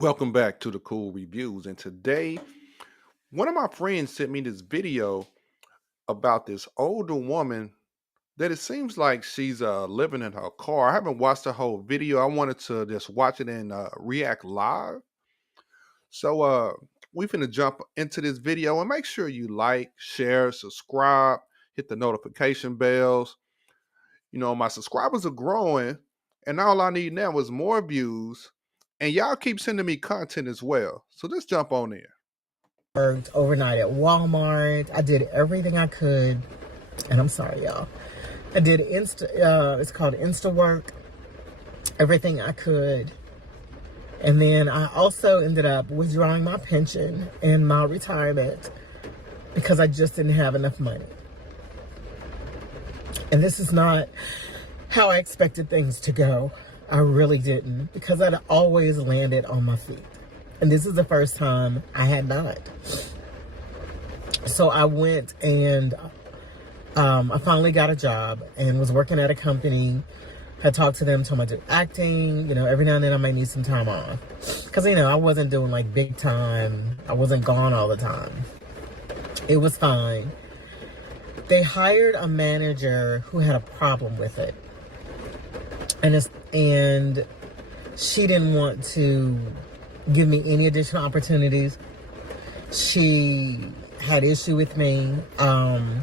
Welcome back to the Cool Reviews. And today, one of my friends sent me this video about this older woman that it seems like she's living in her car. I haven't watched the whole video. I wanted to just watch it and react live. So we finna jump into this video and make sure you like, share, subscribe, hit the notification bells. My subscribers are growing, and all I need now is more views. And y'all keep sending me content as well. So let's jump on in. Worked overnight at Walmart. I did everything I could, and I'm sorry, y'all. I did it's called Insta work, everything I could. And then I also ended up withdrawing my pension and my retirement because I just didn't have enough money. And this is not how I expected things to go. I really didn't, because I'd always landed on my feet. And this is the first time I had not. So I went and I finally got a job and was working at a company. I talked to them, told them I did acting. Every now and then I might need some time off. Because, I wasn't doing like big time. I wasn't gone all the time. It was fine. They hired a manager who had a problem with it. And she didn't want to give me any additional opportunities. She had issue with me. And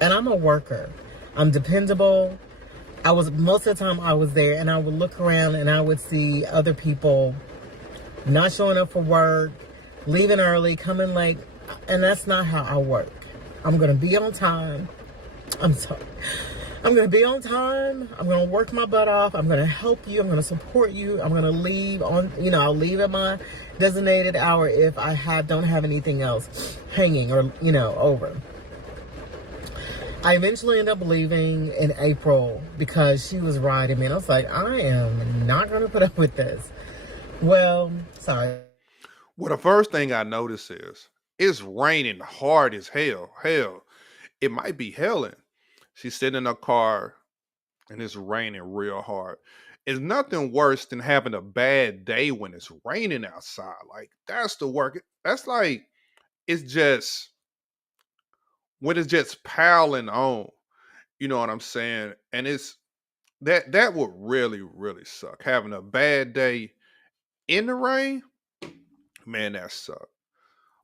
I'm a worker. I'm dependable. Most of the time I was there, and I would look around and I would see other people not showing up for work, leaving early, coming late. And that's not how I work. I'm going to be on time. I'm sorry. I'm going to be on time. I'm going to work my butt off. I'm going to help you. I'm going to support you. I'm going to leave I'll leave at my designated hour if I don't have anything else hanging or, over. I eventually ended up leaving in April because she was riding me. And I was like, I am not going to put up with this. Well, sorry. Well, the first thing I notice is it's raining hard as hell. Hell, it might be hailing. She's sitting in her car and it's raining real hard. It's nothing worse than having a bad day when it's raining outside. Like, that's the work. That's like, it's just when it's just piling on. You know what I'm saying? And it's that would really, really suck. Having a bad day in the rain, man, that sucks.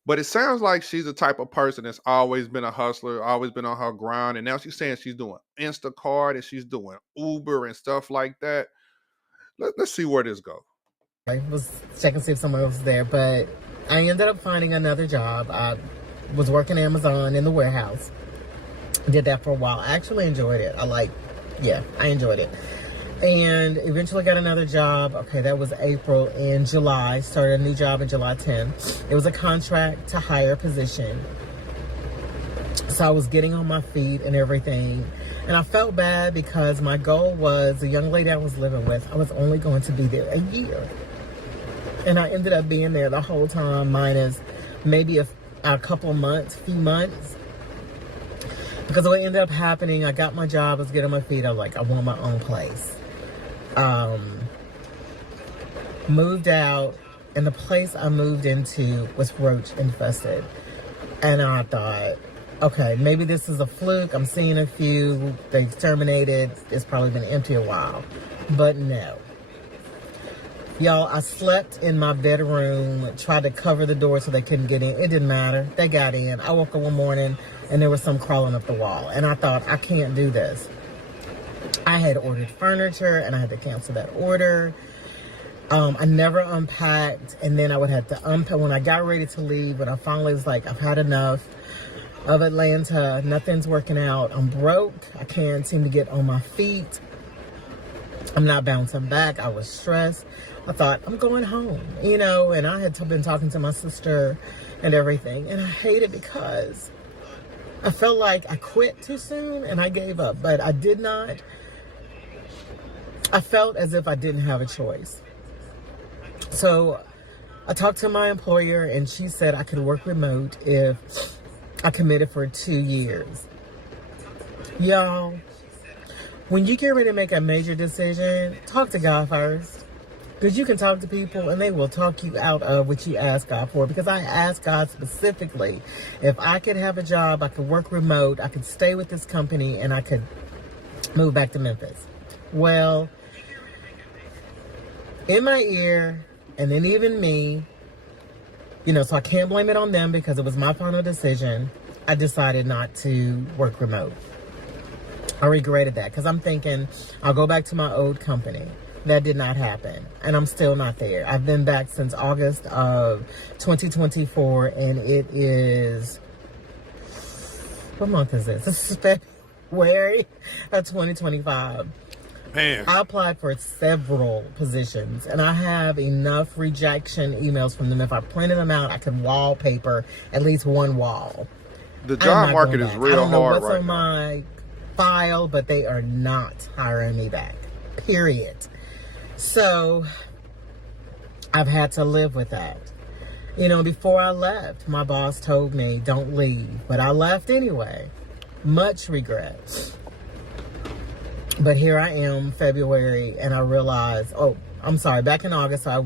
But it sounds like she's the type of person that's always been a hustler, always been on her grind. And now she's saying she's doing Instacart and she's doing Uber and stuff like that. Let's see where this goes. I was checking to see if someone else was there, but I ended up finding another job. I was working Amazon in the warehouse. Did that for a while. I actually enjoyed it. I enjoyed it. And eventually got another job. Okay, that was April. And July, started a new job in July 10th. It was a contract to hire position. So I was getting on my feet and everything. And I felt bad because my goal was, the young lady I was living with, I was only going to be there a year. And I ended up being there the whole time, minus maybe a couple of months, few months. Because what ended up happening, I got my job, I was getting on my feet, I was like, I want my own place. Moved out, and the place I moved into was roach infested. And I thought, okay, maybe this is a fluke. I'm seeing a few. They've terminated. It's probably been empty a while. But no. Y'all, I slept in my bedroom, tried to cover the door so they couldn't get in. It didn't matter. They got in. I woke up one morning, and there was some crawling up the wall. And I thought, I can't do this. I had ordered furniture, and I had to cancel that order. I never unpacked, and then I would have to unpack. When I got ready to leave, when I finally was like, I've had enough of Atlanta. Nothing's working out. I'm broke. I can't seem to get on my feet. I'm not bouncing back. I was stressed. I thought, I'm going home, and I had been talking to my sister and everything, and I hate it because I felt like I quit too soon and I gave up, but I did not. I felt as if I didn't have a choice. So I talked to my employer, and she said I could work remote if I committed for 2 years. Y'all, when you get ready to make a major decision, talk to God first. Because you can talk to people and they will talk you out of what you ask God for. Because I asked God specifically if I could have a job, I could work remote, I could stay with this company, and I could move back to Memphis. Well, in my ear, and then even me, so I can't blame it on them because it was my final decision. I decided not to work remote. I regretted that because I'm thinking I'll go back to my old company. That did not happen, and I'm still not there. I've been back since August of 2024, and it is, what month is this? This is February of 2025. Man, I applied for several positions, and I have enough rejection emails from them. If I printed them out, I could wallpaper at least one wall. the job market is I real don't know hard what's right on now. my file, but they are not hiring me back. Period. So I've had to live with that. Before I left, my boss told me, don't leave. But I left anyway. Much regret. But here I am, February, and I realized, back in August, I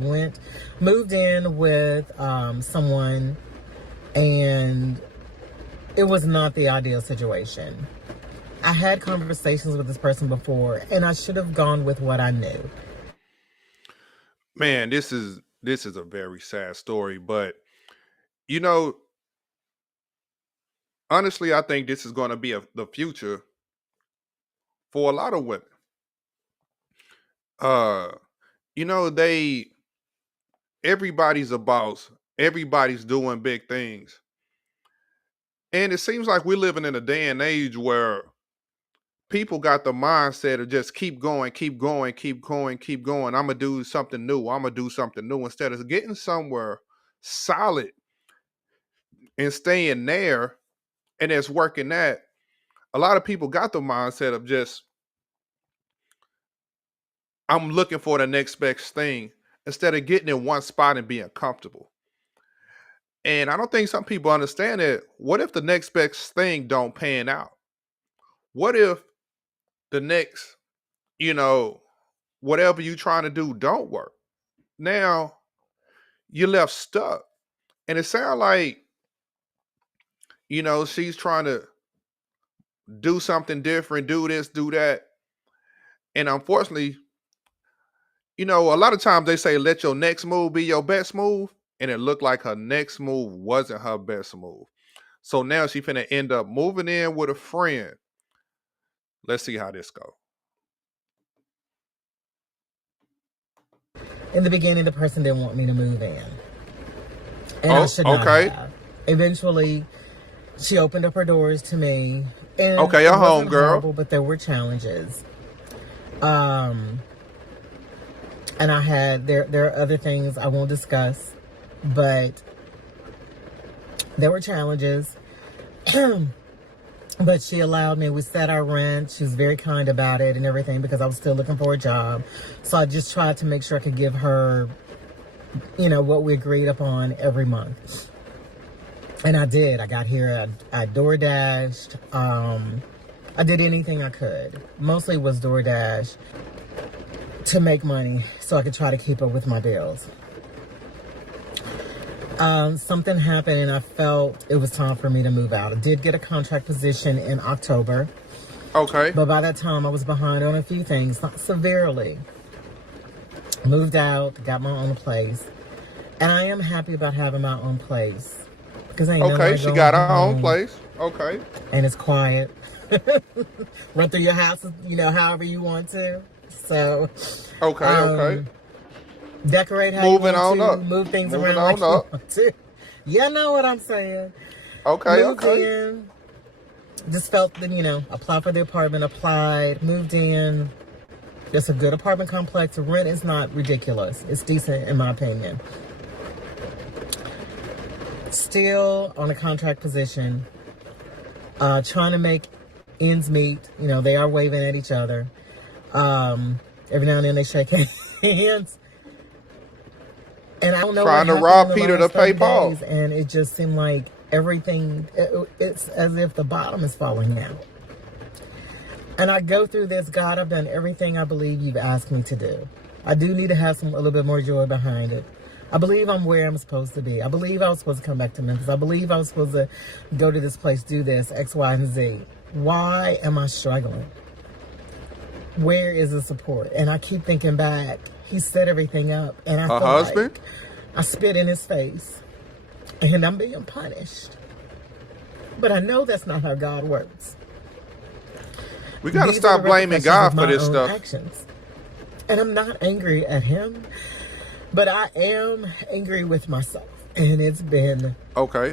moved in with someone, and it was not the ideal situation. I had conversations with this person before, and I should have gone with what I knew. Man, this is a very sad story, but you know, honestly, I think this is going to be the future for a lot of women. Uh, they everybody's a boss. Everybody's doing big things. And it seems like we're living in a day and age where people got the mindset of just keep going, keep going, keep going, keep going. I'm gonna do something new. I'm gonna do something new instead of getting somewhere solid and staying there and it's working that. A lot of people got the mindset of just I'm looking for the next best thing instead of getting in one spot and being comfortable. And I don't think some people understand that. What if the next best thing don't pan out? What if the next, you know, whatever you trying to do don't work? Now you're left stuck. And it sounds like, she's trying to do something different, do this, do that. And unfortunately, a lot of times they say let your next move be your best move. And it looked like her next move wasn't her best move. So now she finna end up moving in with a friend. Let's see how this goes. In the beginning, the person didn't want me to move in. And I should not okay. have. Eventually, she opened up her doors to me. And Okay, a home girl. Horrible, but there were challenges. And I had, there are other things I won't discuss, but there were challenges. But she allowed me, we set our rent. She was very kind about it and everything because I was still looking for a job. So I just tried to make sure I could give her, what we agreed upon every month. And I did. I got here, I DoorDashed. I did anything I could. Mostly was DoorDash to make money so I could try to keep up with my bills. Something happened and I felt it was time for me to move out. I did get a contract position in October. Okay. But by that time I was behind on a few things, not severely. Moved out, got my own place. And I am happy about having my own place. Because Okay, she got her own place. Okay. And it's quiet. Run through your house, however you want to. So Okay. Decorate how Moving you want on to. up. Move things Moving around like on you up. want to. You know what I'm saying. Okay. Moved in. Just felt that, applied for the apartment, applied, moved in. It's a good apartment complex. The rent is not ridiculous. It's decent in my opinion. Still on a contract position. Trying to make ends meet. They are waving at each other. Every now and then they shake hands. And I don't know Trying to rob Peter to pay Paul. And it just seemed like everything, it's as if the bottom is falling out. And I go through this, God, I've done everything I believe you've asked me to do. I do need to have a little bit more joy behind it. I believe I'm where I'm supposed to be. I believe I was supposed to come back to Memphis. I believe I was supposed to go to this place, do this, X, Y, and Z. Why am I struggling? Where is the support? And I keep thinking back. He set everything up, and I Her feel husband? like I spit in his face, and I'm being punished. But I know that's not how God works. We got to These are stop the blaming repercussions God of for my this own stuff. actions. And I'm not angry at him, but I am angry with myself. And it's been Okay.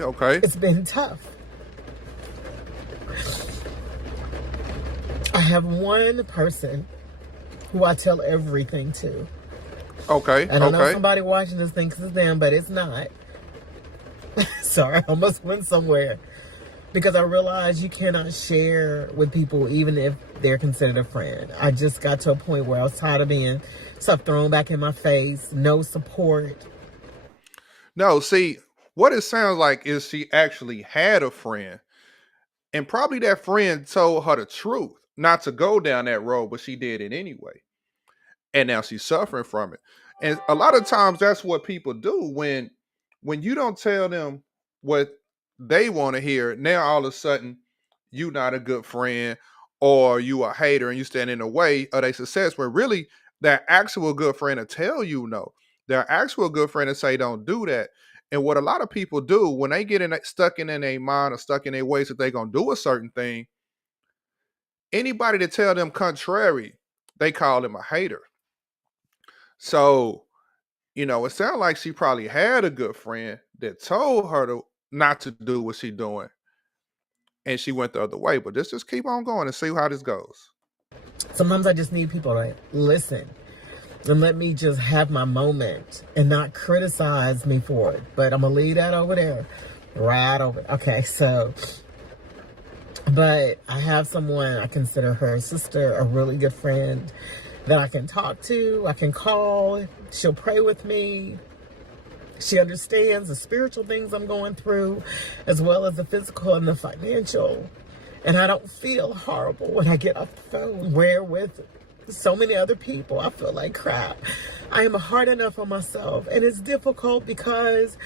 tough. I have one person who I tell everything to. Okay. And I know somebody watching this thinks it's them, but it's not. Sorry, I almost went somewhere. Because I realized you cannot share with people even if they're considered a friend. I just got to a point where I was tired of being stuff thrown back in my face, no support. No, see, what it sounds like is she actually had a friend, and probably that friend told her the truth, not to go down that road, but she did it anyway. And now she's suffering from it. And a lot of times that's what people do when you don't tell them what they want to hear. Now all of a sudden you not a good friend, or you a hater and you stand in the way of their success, where really that actual good friend to tell you no. Their actual good friend to say don't do that. And what a lot of people do when they get stuck in their mind or stuck in their ways that they're gonna do a certain thing, anybody that tell them contrary, they call them a hater. So, it sounds like she probably had a good friend that told her to not to do what she doing, and she went the other way. But just keep on going and see how this goes. Sometimes I just need people to listen and let me just have my moment and not criticize me for it. But I'm going to leave that over there. Right over. Okay, so, but I have someone, I consider her sister, a really good friend that I can talk to. I can call. She'll pray with me. She understands the spiritual things I'm going through, as well as the physical and the financial. And I don't feel horrible when I get off the phone, where with so many other people, I feel like crap. I am hard enough on myself. And it's difficult because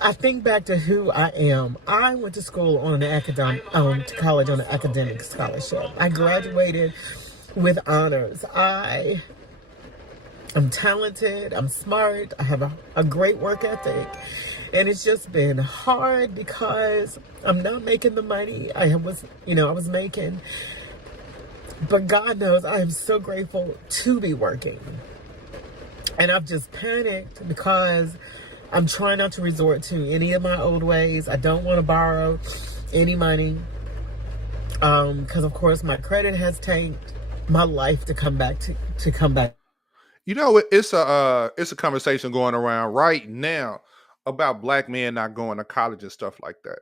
I think back to who I am. I went to school on an to college on an academic scholarship. I graduated with honors. I'm talented, I'm smart, I have a great work ethic. And it's just been hard because I'm not making the money I was making. But God knows I am so grateful to be working. And I've just panicked because I'm trying not to resort to any of my old ways. I don't want to borrow any money. Because of course my credit has tanked my life to come back. It's a conversation going around right now about black men not going to college and stuff like that.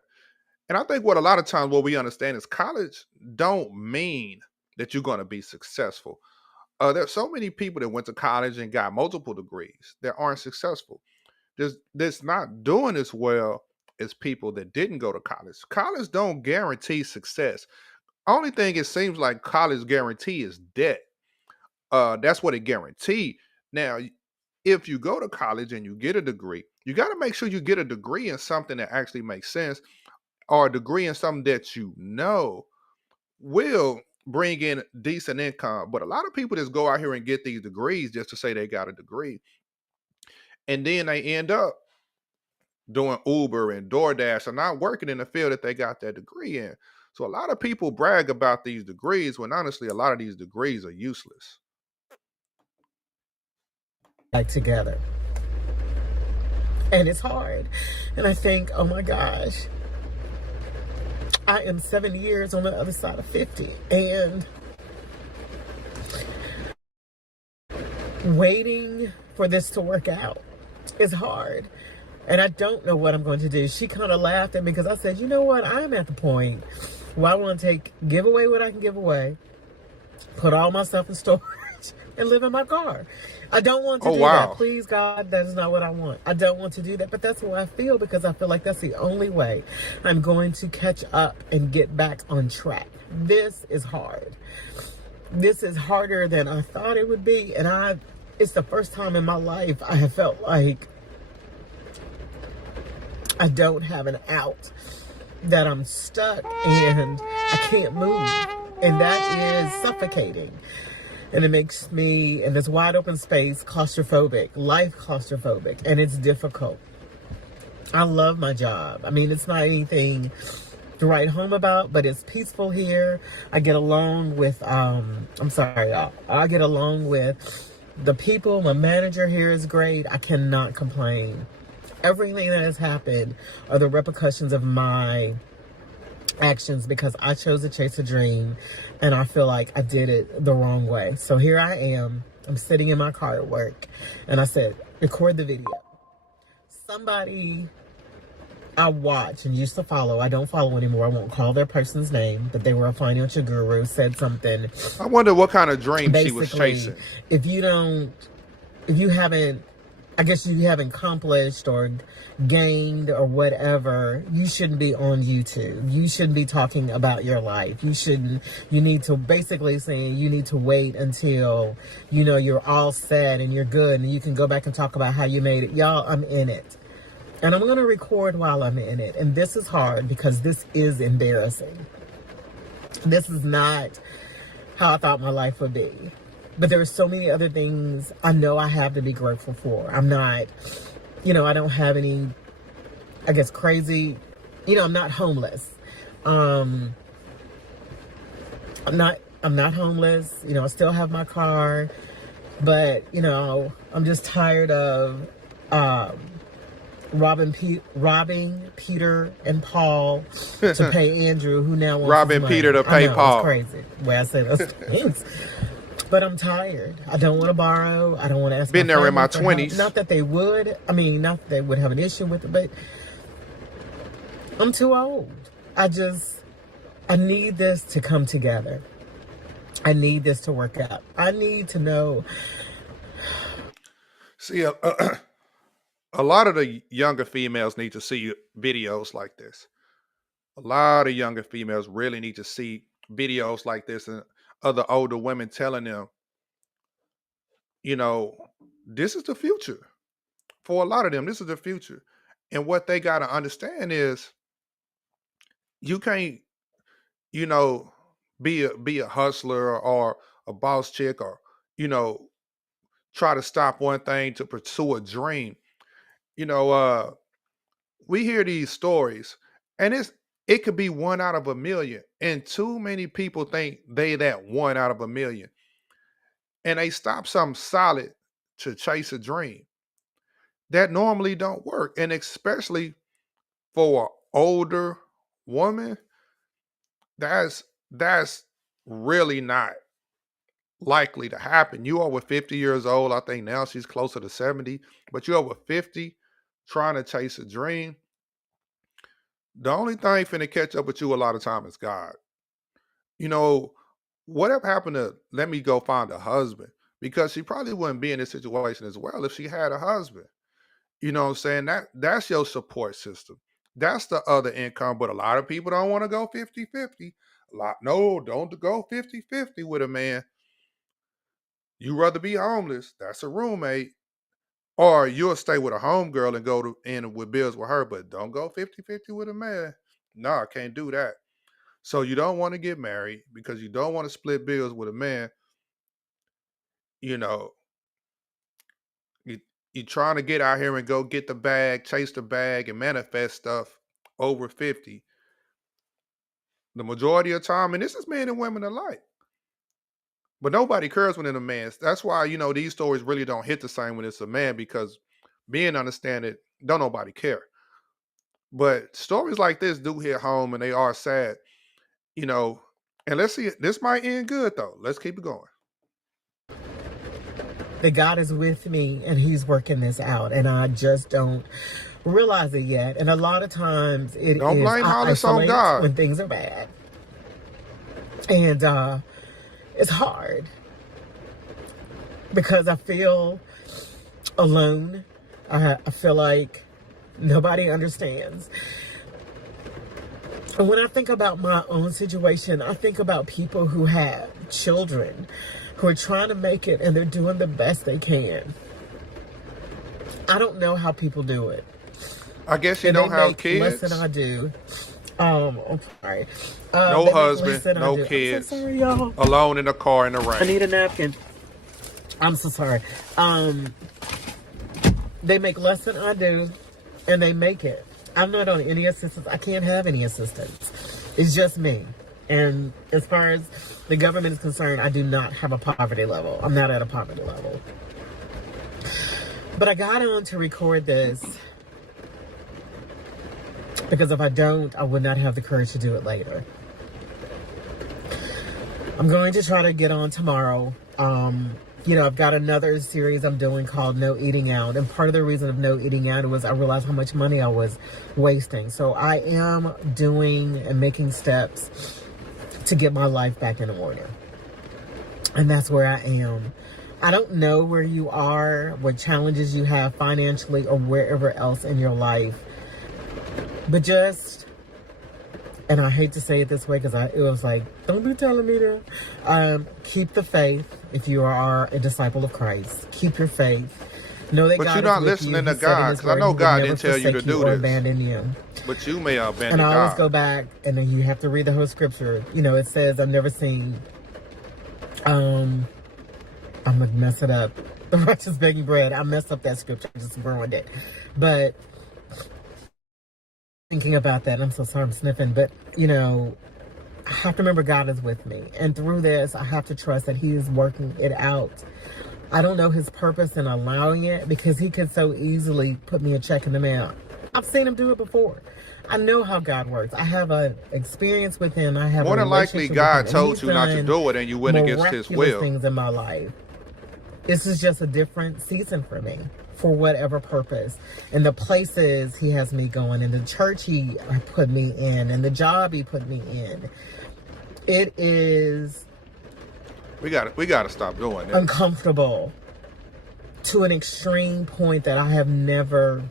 And I think what a lot of times what we understand is college don't mean that you're going to be successful. There's so many people that went to college and got multiple degrees that aren't successful. That's not doing as well as people that didn't go to college. College don't guarantee success. Only thing it seems like college guarantee is debt. That's what it guaranteed. Now, if you go to college and you get a degree, you got to make sure you get a degree in something that actually makes sense, or a degree in something that will bring in decent income. But a lot of people just go out here and get these degrees just to say they got a degree, and then they end up doing Uber and DoorDash and not working in the field that they got that degree in. So a lot of people brag about these degrees when honestly a lot of these degrees are useless. Back together. And it's hard. And I think, oh my gosh, I am 7 years on the other side of 50. And waiting for this to work out is hard. And I don't know what I'm going to do. She kind of laughed at me because I said, you know what? I'm at the point where I want to give away what I can give away, put all my stuff in storage, and live in my car. I don't want to do that. Please, God, that is not what I want. I don't want to do that, but that's what I feel, because I feel like that's the only way I'm going to catch up and get back on track. This is hard. This is harder than I thought it would be, and it's the first time in my life I have felt like I don't have an out, that I'm stuck and I can't move. And that is suffocating. And it makes me, in this wide open space, claustrophobic, life claustrophobic, and it's difficult. I love my job. I mean, it's not anything to write home about, but it's peaceful here. I get along with, I get along with the people. My manager here is great. I cannot complain. Everything that has happened are the repercussions of my actions, because I chose to chase a dream and I feel like I did it the wrong way. So here I am. I'm sitting in my car at work and I said, record the video. Somebody I watch and used to follow, I don't follow anymore, I won't call their person's name, but they were a financial guru, said something. I wonder what kind of dream she was Basically, chasing. if you haven't, I guess you haven't accomplished or gained or whatever, you shouldn't be on YouTube. You shouldn't be talking about your life. You need to, basically saying you need to wait until, you're all set and you're good and you can go back and talk about how you made it. Y'all, I'm in it. And I'm going to record while I'm in it. And this is hard because this is embarrassing. This is not how I thought my life would be. But there are so many other things I know I have to be grateful for. I'm not, I don't have any, I guess, crazy, I'm not homeless. I'm not homeless. I still have my car. But, I'm just tired of robbing Peter and Paul to pay Andrew, who now wants Robbing his money. Peter to pay Paul. It's crazy the way I say those things. But I'm tired. I don't want to borrow. I don't want to ask. Been there in my family for 20s. help. Not that they would. I mean, not that they would have an issue with it, but I'm too old. I need this to come together. I need this to work out. I need to know. See, a lot of the younger females need to see videos like this. A lot of younger females really need to see videos like this and other older women telling them, this is the future. For a lot of them, this is the future. And what they got to understand is you can't, be a hustler or a boss chick or, try to stop one thing to pursue a dream. We hear these stories and it could be 1 out of a million. And too many people think they that 1 out of a million. And they stop something solid to chase a dream. That normally don't work. And especially for an older woman, that's really not likely to happen. You over 50 years old. I think now she's closer to 70, but you over 50 trying to chase a dream. The only thing finna catch up with you a lot of time is God. Whatever happened to let me go find a husband? Because she probably wouldn't be in this situation as well if she had a husband. You know what I'm saying? That's your support system. That's the other income. But a lot of people don't want to go 50-50. No, don't go 50-50 with a man. You rather be homeless. That's a roommate. Or you'll stay with a homegirl and go in with bills with her, but don't go 50-50 with a man. No, I can't do that. So you don't want to get married because you don't want to split bills with a man. You're trying to get out here and go get the bag, chase the bag, and manifest stuff over 50. The majority of the time, and this is men and women alike. But nobody cares when it's a man. That's why, these stories really don't hit the same when it's a man, because men understand it, don't nobody care. But stories like this do hit home and they are sad, and let's see, this might end good though. Let's keep it going. That God is with me and he's working this out, and I just don't realize it yet. And a lot of times Don't blame all this on isolate God. when things are bad. And it's hard because I feel alone. I feel like nobody understands. And when I think about my own situation, I think about people who have children, who are trying to make it, and they're doing the best they can. I don't know how people do it. I guess you And they don't have make less than I kids, do. I'm sorry. no They make less husband, than I no do. I'm so kids, sorry, y'all. alone in a car in the I rain. need a napkin. I'm so sorry. They make less than I do, and they make it. I'm not on any assistance. I can't have any assistance. It's just me. And as far as the government is concerned, I do not have a poverty level. I'm not at a poverty level. But I got on to record this because if I don't, I would not have the courage to do it later. I'm going to try to get on tomorrow. I've got another series I'm doing called No Eating Out. And part of the reason of no eating out was I realized how much money I was wasting. So I am doing and making steps to get my life back in order. And that's where I am. I don't know where you are, what challenges you have financially or wherever else in your life. But just, and I hate to say it this way because it was like, don't be telling me that. Keep the faith if you are a disciple of Christ. Keep your faith. Know that But God you're is not with you. listening He to said in God, His because I word know He would God never didn't tell you to forsake you do or this. abandon you. But you may have And abandoned I always God. go back, and then you have to read the whole scripture. It says, I've never seen, I'm going to mess it up. The righteous begging bread. I messed up that scripture. I just ruined it. But thinking about that, I'm so sorry I'm sniffing, but, I have to remember God is with me. And through this, I have to trust that He is working it out. I don't know His purpose in allowing it because He could so easily put me a check in the mail. I've seen Him do it before. I know how God works. I have an experience with Him. I have a More than likely, relationship with Him. God And told He's you not to done do it and you went against His miraculous will. things in my life. This is just a different season for me, for whatever purpose. And the places He has me going, and the church He put me in, and the job He put me in. It is We gotta stop doing that. uncomfortable to an extreme point that I have never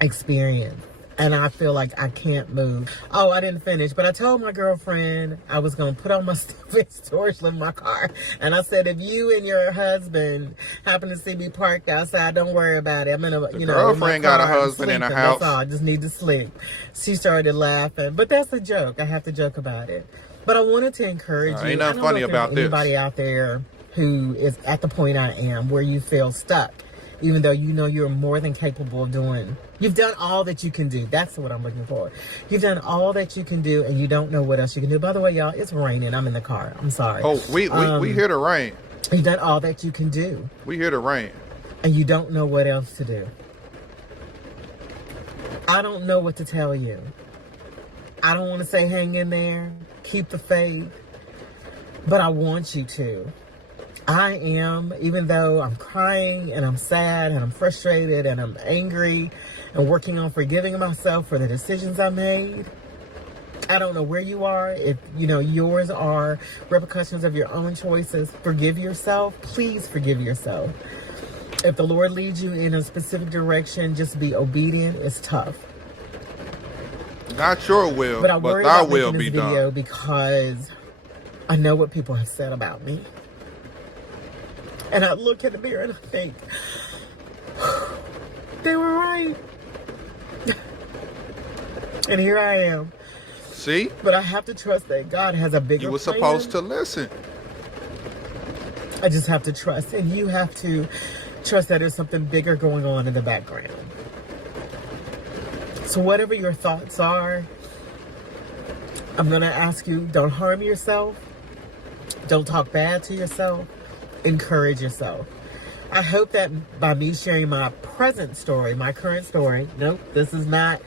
experienced. And I feel like I can't move. Oh, I didn't finish. But I told my girlfriend I was going to put all my stuff in storage in my car. And I said, if you and your husband happen to see me parked outside, don't worry about it. I'm in a, The in my girlfriend got a car, I'm husband in a sleeping. That's all. house. I just need to sleep. She started laughing. But that's a joke. I have to joke about it. But I wanted to encourage you. Ain't I nothing don't know funny if there's about anybody this. out there who is at the point I am where you feel stuck. Even though you know you're more than capable of doing. You've done all that you can do. That's what I'm looking for. You've done all that you can do, and you don't know what else you can do. By the way, y'all, it's raining. I'm in the car. I'm sorry. Oh, we hear the rain. You've done all that you can do, We hear the rain. and you don't know what else to do. I don't know what to tell you. I don't want to say hang in there, keep the faith, but I want you to. I am, even though I'm crying and I'm sad and I'm frustrated and I'm angry and working on forgiving myself for the decisions I made. I don't know where you are. If, yours are repercussions of your own choices, forgive yourself. Please forgive yourself. If the Lord leads you in a specific direction, just be obedient. It's tough. Not your will, But I worry thy about will making be this video done. because I know what people have said about me. And I look in the mirror and I think, they were right. And here I am. See? But I have to trust that God has a bigger You were plan. supposed to listen. I just have to trust. And you have to trust that there's something bigger going on in the background. So whatever your thoughts are, I'm going to ask you, don't harm yourself. Don't talk bad to yourself. Encourage yourself. I hope that by me sharing my present story, my current story, nope, this is not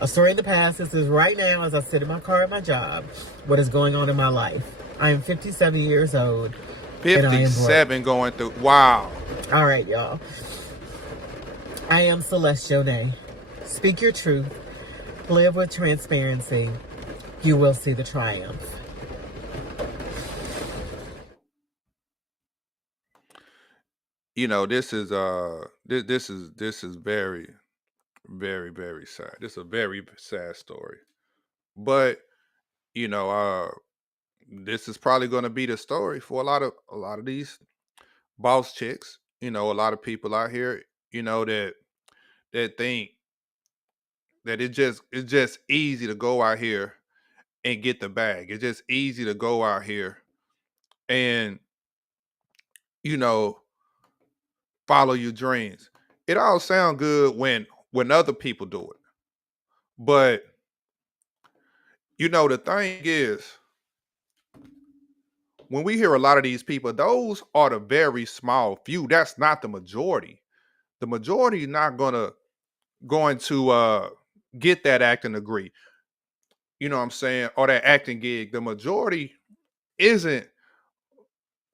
a story in the past. This is right now as I sit in my car at my job, what is going on in my life. I am 57 years old. 57 going through. Wow. All right, y'all. I am Celeste Jonay. Speak your truth. Live with transparency. You will see the triumph. This is this is very, very, very sad. This is a very sad story. But, you know, this is probably going to be the story for a lot of these boss chicks. A lot of people out here, that think that it's just easy to go out here and get the bag. It's just easy to go out here and you know follow your dreams. It all sound good when other people do it, but the thing is, when we hear a lot of these people, those are the very small few. That's not the majority. The majority is not going to get that acting degree. You know what I'm saying? Or that acting gig. The majority isn't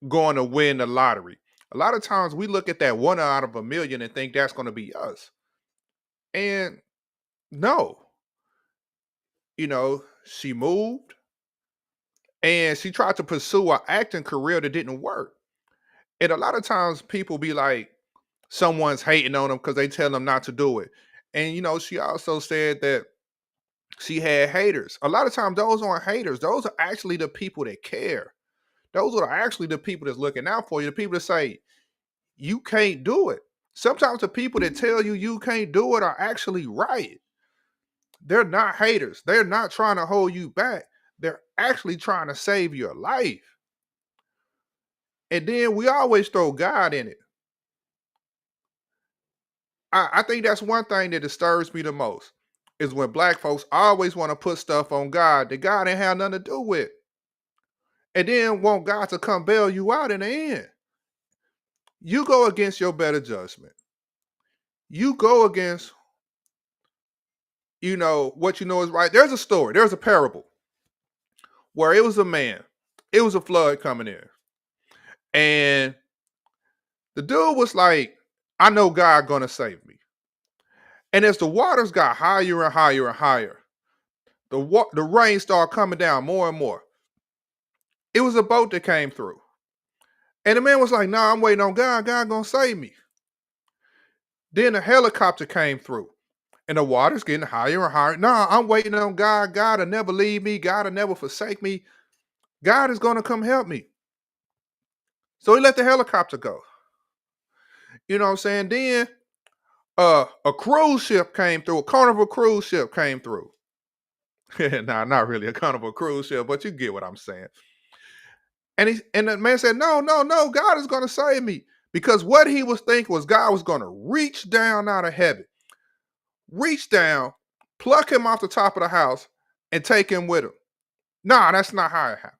going to win the lottery. A lot of times we look at that one out of a million and think that's going to be us. And no, she moved and she tried to pursue an acting career that didn't work. And a lot of times people be like, someone's hating on them because they tell them not to do it. And she also said that she had haters. A lot of times those aren't haters. Those are actually the people that care. Those are actually the people that's looking out for you. The people that say, you can't do it. Sometimes the people that tell you you can't do it are actually right. They're not haters. They're not trying to hold you back. They're actually trying to save your life. And then we always throw God in it. I think that's one thing that disturbs me the most is when black folks always want to put stuff on God that God ain't have nothing to do with. And then want God to come bail you out in the end. You go against your better judgment. You go against, what you know is right. There's a story, there's a parable where it was a man, it was a flood coming in. And the dude was like, I know God gonna save me. And as the waters got higher and higher and higher, the rain started coming down more and more. It was a boat that came through. And the man was like, nah, I'm waiting on God. God gonna save me. Then a helicopter came through. And the water's getting higher and higher. Nah, I'm waiting on God. God will never leave me. God will never forsake me. God is gonna come help me. So he let the helicopter go. You know what I'm saying? Then a cruise ship came through, a Carnival cruise ship came through. Nah, not really a Carnival cruise ship, but you get what I'm saying. And the man said, no, no, no, God is going to save me. Because what he was thinking was God was going to reach down out of heaven, reach down, pluck him off the top of the house, and take him with him. Nah, that's not how it happens.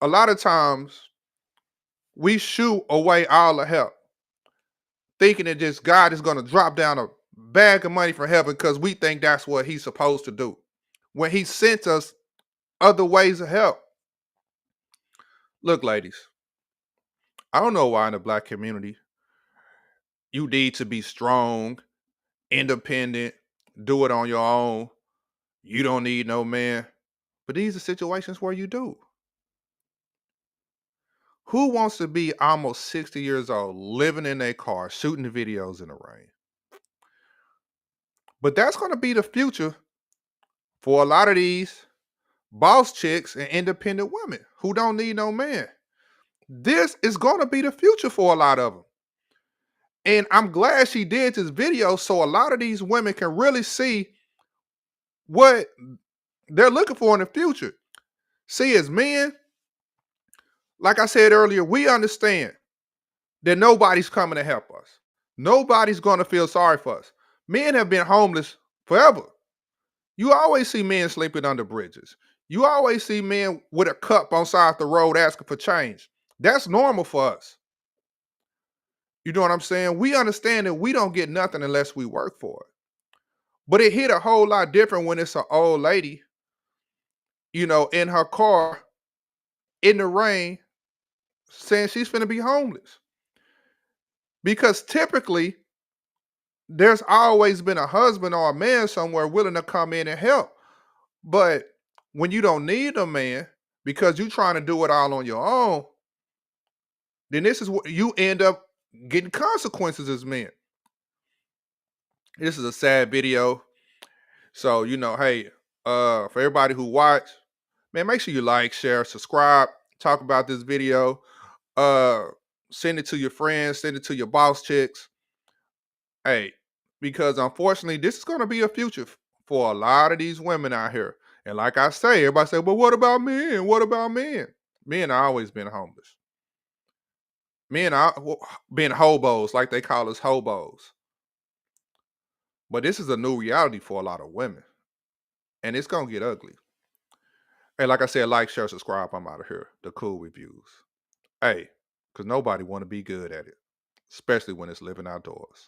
A lot of times we shoot away all the help, thinking that just God is going to drop down a bag of money from heaven because we think that's what he's supposed to do. When he sent us other ways of help. Look, ladies, I don't know why in the black community you need to be strong, independent, do it on your own. You don't need no man. But these are situations where you do. Who wants to be almost 60 years old, living in their car, shooting videos in the rain? But that's going to be the future for a lot of these boss chicks and independent women who don't need no man. This is going to be the future for a lot of them. And I'm glad she did this video so a lot of these women can really see what they're looking for in the future. See, as men, like I said earlier, we understand that nobody's coming to help us. Nobody's going to feel sorry for us. Men have been homeless forever. You always see men sleeping under bridges. You always see men with a cup on side of the road asking for change. That's normal for us. You know what I'm saying? We understand that we don't get nothing unless we work for it. But it hit a whole lot different when it's an old lady, in her car in the rain saying she's finna be homeless. Because typically, there's always been a husband or a man somewhere willing to come in and help. But when you don't need a man because you're trying to do it all on your own, then this is what you end up getting consequences as men. This is a sad video. So, hey, for everybody who watch, Man, make sure you like, share, subscribe, talk about this video. Uh, Send it to your friends, send it to your boss chicks. Hey, because unfortunately, this is going to be a future for a lot of these women out here. And like I say, everybody say, "But what about men? What about men?" Men are always been homeless. Men are been hobos, like they call us hobos. But this is a new reality for a lot of women, and it's gonna get ugly. And like I said, like, share, subscribe. I'm out of here. The cool reviews. Hey, because nobody want to be good at it, especially when it's living outdoors.